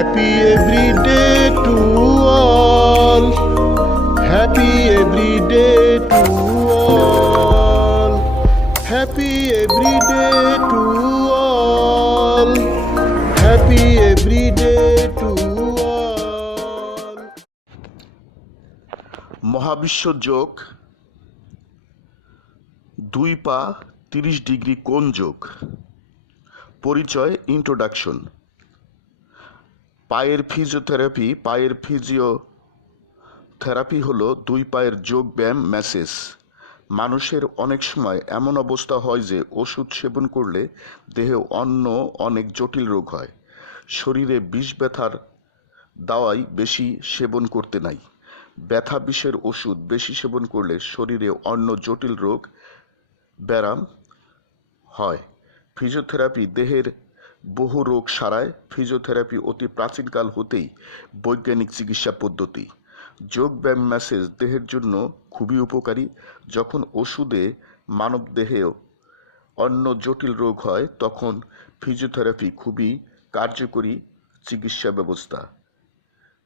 Happy every day to all. Happy every day to all. Happy every day to all. Happy every day to all. মহাবিশ্ব যোগ দুই পা তিরিশ degree কোণ যোগ পরিচয় ইন্ট্রোডাকশন পায়ের ফিজিওথেরাপি পায়ের ফিজিও থেরাপি হলো দুই পায়ের যোগ ব্যায়াম ম্যাসেজ মানুষের অনেক সময় এমন অবস্থা হয় যে ওষুধ সেবন করলে দেহে অন্য অনেক জটিল রোগ হয়। শরীরে বিষ ব্যথার দাওয়াই বেশি সেবন করতে নাই। ব্যথা বিষের ওষুধ বেশি সেবন করলে শরীরে অন্য জটিল রোগ, ব্যায়াম হয়। ফিজিওথেরাপি দেহের বহু রোগ সারায় ফিজিওথেরাপি অতি প্রাচীনকাল হতেই বৈজ্ঞানিক চিকিৎসা পদ্ধতি। যোগ ব্যায়াম ম্যাসেজ দেহের জন্য খুবই উপকারী। যখন ওষুধে মানব দেহেও অন্য জটিল রোগ হয়, তখন ফিজিওথেরাপি খুবই কার্যকরী চিকিৎসা ব্যবস্থা।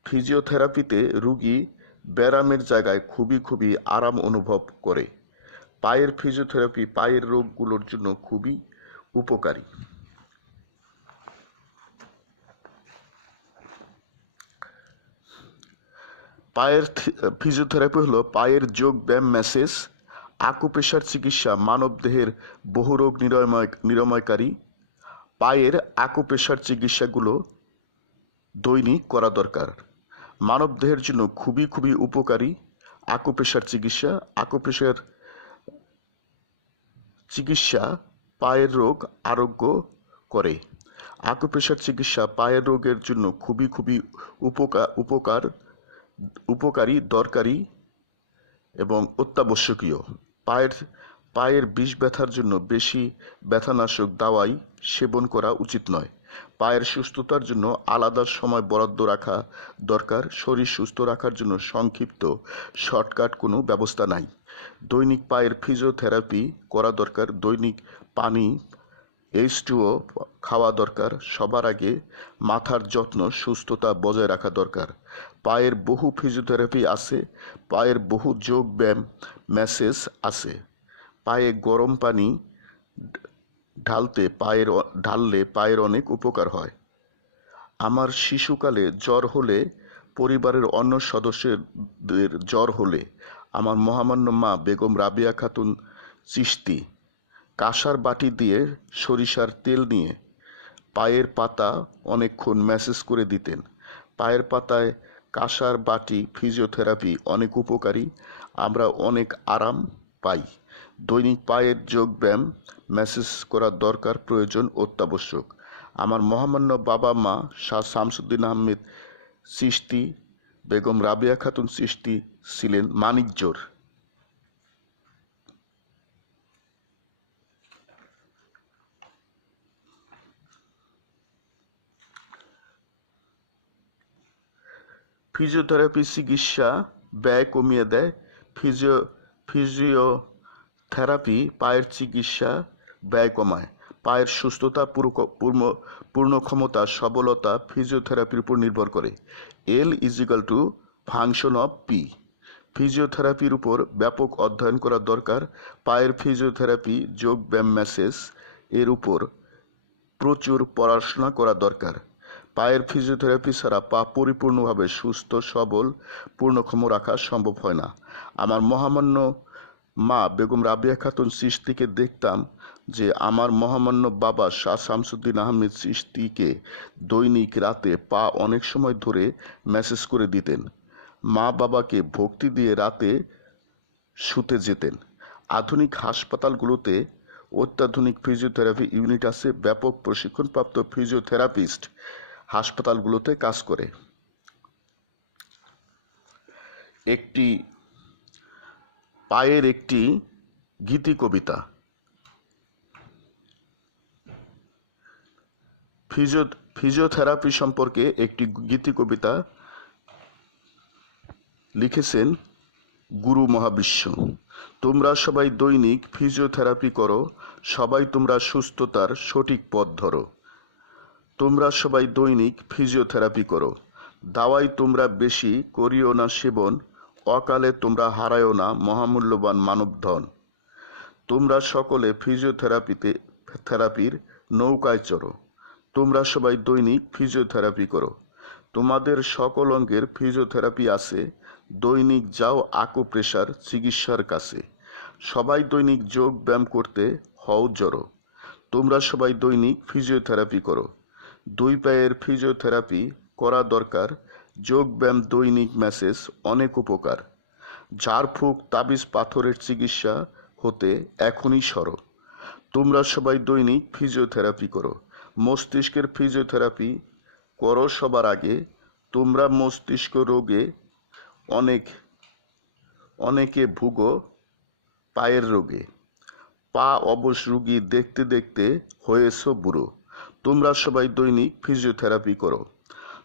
ফিজিওথেরাপিতে রুগী ব্যায়ামের জায়গায় খুবই খুবই আরাম অনুভব করে। পায়ের ফিজিওথেরাপি পায়ের রোগগুলোর জন্য খুবই উপকারী। পায়ের ফিজিওথেরাপি হলো পায়ের যোগ ব্যায়াম ম্যাসেজ আকুপেশার চিকিৎসা, মানব দেহের বহু রোগ নিরাময়, নিরাময়কারী। পায়ের আকুপেশার চিকিৎসাগুলো দৈনিক করা দরকার। মানব দেহের জন্য খুবই খুবই উপকারী আকুপেশার চিকিৎসা। আকুপেশার চিকিৎসা পায়ের রোগ আরোগ্য করে। আকুপেশার চিকিৎসা পায়ের রোগের জন্য খুবই খুবই উপকার উপকার। উপকারী, দরকারি এবং অত্যাবশ্যকীয়। পায়ের পায়ের বিষ ব্যথার জন্য বেশি ব্যথানাশক দাওয়াই সেবন করা উচিত নয়। পায়ের সুস্থতার জন্য আলাদা সময় বরাদ্দ রাখা দরকার। শরীর সুস্থ রাখার জন্য সংক্ষিপ্ত, শর্টকাট কোনো ব্যবস্থা নাই। দৈনিক পায়ের ফিজিওথেরাপি করা দরকার। দৈনিক পানি এইচ টুও খাওয়া দরকার। সবার আগে মাথার যত্ন, সুস্থতা বজায় রাখা দরকার। পায়ের বহু ফিজিওথেরাপি আছে, পায়ের বহু যোগ ব্যায়াম ম্যাসেজ আছে। পায়ে গরম পানি ঢালতে পায়ের ঢাললে পায়ের অনেক উপকার হয়। আমার শিশুকালে জ্বর হলে, পরিবারের অন্য সদস্যদের জ্বর হলে আমার মহামান্য মা বেগম রাবিয়া খাতুন চিস্তি কাঁসার বাটি দিয়ে সরিষার তেল নিয়ে পায়ের পাতা অনেকক্ষণ ম্যাসেজ করে দিতেন। পায়ের পাতায় কাঁসার বাটি ফিজিওথেরাপি অনেক উপকারী। আমরা অনেক আরাম পাই। দৈনিক পায়ের যোগ ব্যায়াম ম্যাসেজ করার দরকার, প্রয়োজন অত্যাবশ্যক। আমার মহামান্য বাবা মা শাহ শামসুদ্দিন আহমেদ সৃষ্টি, বেগম রাবিয়া খাতুন সৃষ্টি ছিলেন মানিকজোর। ফিজিওথেরাপি চিকিৎসা ব্যয় কমিয়ে দেয়। ফিজিও, ফিজিওথেরাপি পায়ের চিকিৎসা ব্যয় কমায়। পায়ের সুস্থতা, পুরো পূর্ণ পূর্ণ ক্ষমতা সবলতা ফিজিওথেরাপির উপর নির্ভর করে। এল physical to function of P ফিজিওথেরাপির উপর ব্যাপক অধ্যয়ন করা দরকার। পায়ের ফিজিওথেরাপি যোগ ব্যায়াম ম্যাসেজ এর উপর প্রচুর পড়াশোনা করা দরকার। পায়ের ফিজিওথেরাপি ছাড়া পা পরিপূর্ণভাবে সুস্থ, সবল, পূর্ণক্ষম রাখা সম্ভব হয় না। আমার মহামান্য মা বেগম রাবিয়া খাতুন সৃষ্টিকে দেখতাম যে আমার মহামান্য বাবা শাহ শামসুদ্দিন আহমেদ সৃষ্টিকে দৈনিক রাতে পা অনেক সময় ধরে মেসেজ করে দিতেন। মা বাবাকে ভক্তি দিয়ে রাতে শুতে যেতেন। আধুনিক হাসপাতালগুলোতে অত্যাধুনিক ফিজিওথেরাপি ইউনিট আছে। ব্যাপক প্রশিক্ষণপ্রাপ্ত ফিজিওথেরাপিস্ট হাসপাতালগুলোতে কাজ করে। একটি পায়ের একটি গীতি কবিতা। ফিজিও, ফিজিওথেরাপি সম্পর্কে একটি গীতি কবিতা লিখেছেন গুরু মহাবিশ্ব। তোমরা সবাই দৈনিক ফিজিওথেরাপি করো, সবাই তোমরা সুস্থতার সঠিক পথ ধরো। তোমরা সবাই দৈনিক ফিজিওথেরাপি করো। দাওয়াই তোমরা বেশি করিও না সেবন, অকালে তোমরা হারায়ও না মহামূল্যবান মানবধন। তোমরা সকলে ফিজিওথেরাপিতে থেরাপির নৌকায় চড়ো। তোমরা সবাই দৈনিক ফিজিওথেরাপি করো। তোমাদের সকল অঙ্গের ফিজিওথেরাপি আছে। দৈনিক যাও আকুপ্রেশার চিকিৎসার কাছে। সবাই দৈনিক যোগ ব্যায়াম করতে হও জড়ো। তোমরা সবাই দৈনিক ফিজিওথেরাপি করো। দুই পায়ের ফিজিওথেরাপি করা দরকার যোগ ব্যায়াম দৈনিক ম্যাসেজ অনেক উপকার। ঝাড়ফুঁক, তাবিজ, পাথরের চিকিৎসা হতে এখনই সরো। তোমরা সবাই দৈনিক ফিজিওথেরাপি করো। মস্তিষ্কের ফিজিওথেরাপি করো সবার আগে। তোমরা মস্তিষ্ক রোগে অনেক, অনেকে ভুগো পায়ের রোগে। পা অবশ রুগী দেখতে দেখতে হয়েছ বুড়ো। তোমরা সবাই দৈনিক ফিজিওথেরাপি করো।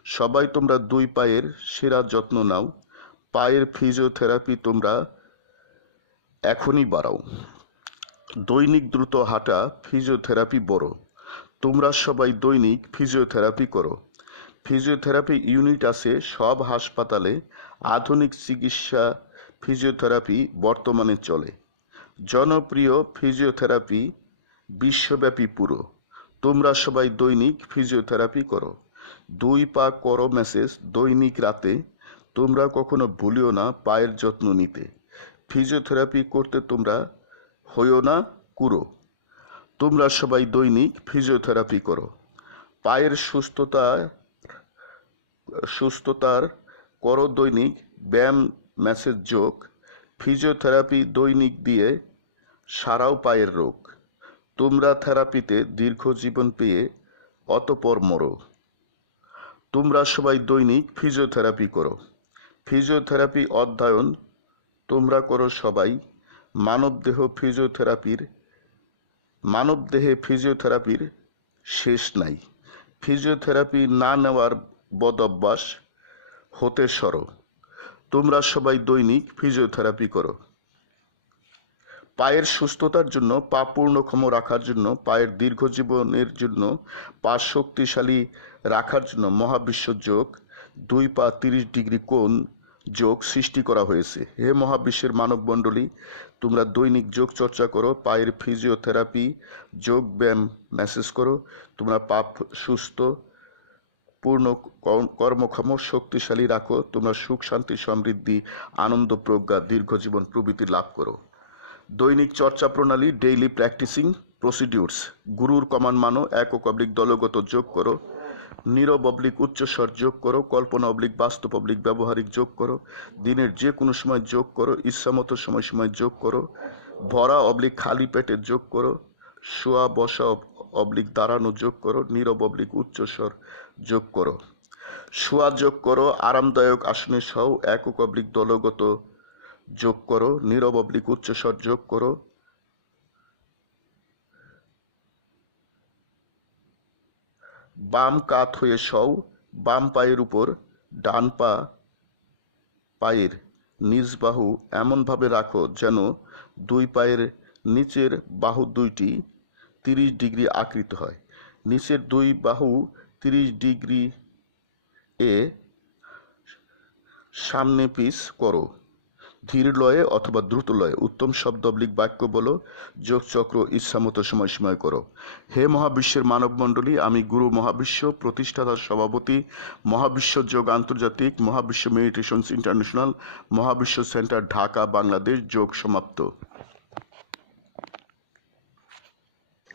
সবাই তোমরা দুই পায়ের সেরা যত্ন নাও। পায়ের ফিজিওথেরাপি তোমরা এখনই বাড়াও। দৈনিক দ্রুত হাঁটা ফিজিওথেরাপি বড়। তোমরা সবাই দৈনিক ফিজিওথেরাপি করো। ফিজিওথেরাপি ইউনিট আছে সব হাসপাতালে। আধুনিক চিকিৎসা ফিজিওথেরাপি বর্তমানে চলে। জনপ্রিয় ফিজিওথেরাপি বিশ্বব্যাপী পুরো। তোমরা সবাই দৈনিক ফিজিওথেরাপি করো। দুই পা করো মেসেজ দৈনিক রাতে। তোমরা কখনো ভুলিও না পায়ের যত্ন নিতে। ফিজিওথেরাপি করতে তোমরা হইও না, কুরো। তোমরা সবাই দৈনিক ফিজিওথেরাপি করো। পায়ের সুস্থতা, সুস্থতার করো দৈনিক ব্যায়াম মেসেজ যোগ। ফিজিওথেরাপি দৈনিক দিয়ে সারাও পায়ের রোগ। তোমরা থেরাপিতে দীর্ঘ জীবন পেয়ে অতপর মরো। তোমরা সবাই দৈনিক ফিজিওথেরাপি করো। ফিজিওথেরাপি অধ্যয়ন তোমরা করো সবাই। মানবদেহ ফিজিওথেরাপির মানবদেহে ফিজিওথেরাপির শেষ নাই। ফিজিওথেরাপি না নেওয়ার বদ অভ্যাস হতে সরো। তোমরা সবাই দৈনিক ফিজিওথেরাপি করো। পায়ের সুস্থতার জন্য, পা পূর্ণক্ষম রাখার জন্য, পায়ের দীর্ঘ জীবনের জন্য, পা শক্তিশালী রাখার জন্য মহাবিশ্ব যোগ, দুই পা তিরিশ ডিগ্রি কোণ যোগ সৃষ্টি করা হয়েছে। হে মহাবিশ্বের মানবমণ্ডলী, তোমরা দৈনিক যোগ চর্চা করো, পায়ের ফিজিওথেরাপি, যোগ ব্যায়াম মেসেজ করো, তোমরা পা সুস্থ, পূর্ণ কর্ম- কর্মক্ষম, শক্তিশালী রাখো, তোমরা সুখ, শান্তি, সমৃদ্ধি, আনন্দ, প্রজ্ঞা দীর্ঘ জীবন প্রভৃতি লাভ করো। দৈনিক চর্চা প্রণালী ডেইলি প্র্যাকটিসিং প্রসিডিউরস গুরুর কমান মানো একক অবলিক দলগত যোগ করো। নীরব অবলিক উচ্চস্বর যোগ করো। কল্পনা অবলিক, বাস্তব অবলিক, ব্যবহারিক যোগ করো। দিনের যে কোনো সময় যোগ করো। ইচ্ছামতো সময় সময় যোগ করো। ভরা অবলিক খালি পেটে যোগ করো। শোয়া, বসা অব- অবলিক দাঁড়ানো যোগ করো। নীরব অবলিক উচ্চস্বর যোগ করো। শোয়া যোগ করো। আরামদায়ক আসনে সহ একক অবলিক দলগত যোগ করো, নীরব অবলিক উচ্চস্বর যোগ করো। বাম কাত হয়ে সও বাম পায়ের উপর, ডান পা পায়ের নিজ বাহু এমনভাবে রাখো যেন দুই পায়ের নিচের বাহু দুইটি তিরিশ ডিগ্রি আকৃত হয়। নিচের দুই বাহু তিরিশ ডিগ্রি এ সামনে পিস করো। ধীর লয়ে অথবা দ্রুত লয়ে উত্তম শব্দাবলিক বাক্য বলো, যোগ চক্র, ইচ্ছামতো সময় সময় করো। হে মহাবিশ্বের মানবমণ্ডলী, আমি গুরু মহাবিশ্ব, প্রতিষ্ঠাতার সভাপতি, মহাবিশ্ব যোগ আন্তর্জাতিক, মহাবিশ্ব মেডিটেশনস ইন্টারন্যাশনাল, মহাবিশ্ব সেন্টার, ঢাকা, বাংলাদেশ, যোগ সমাপ্ত।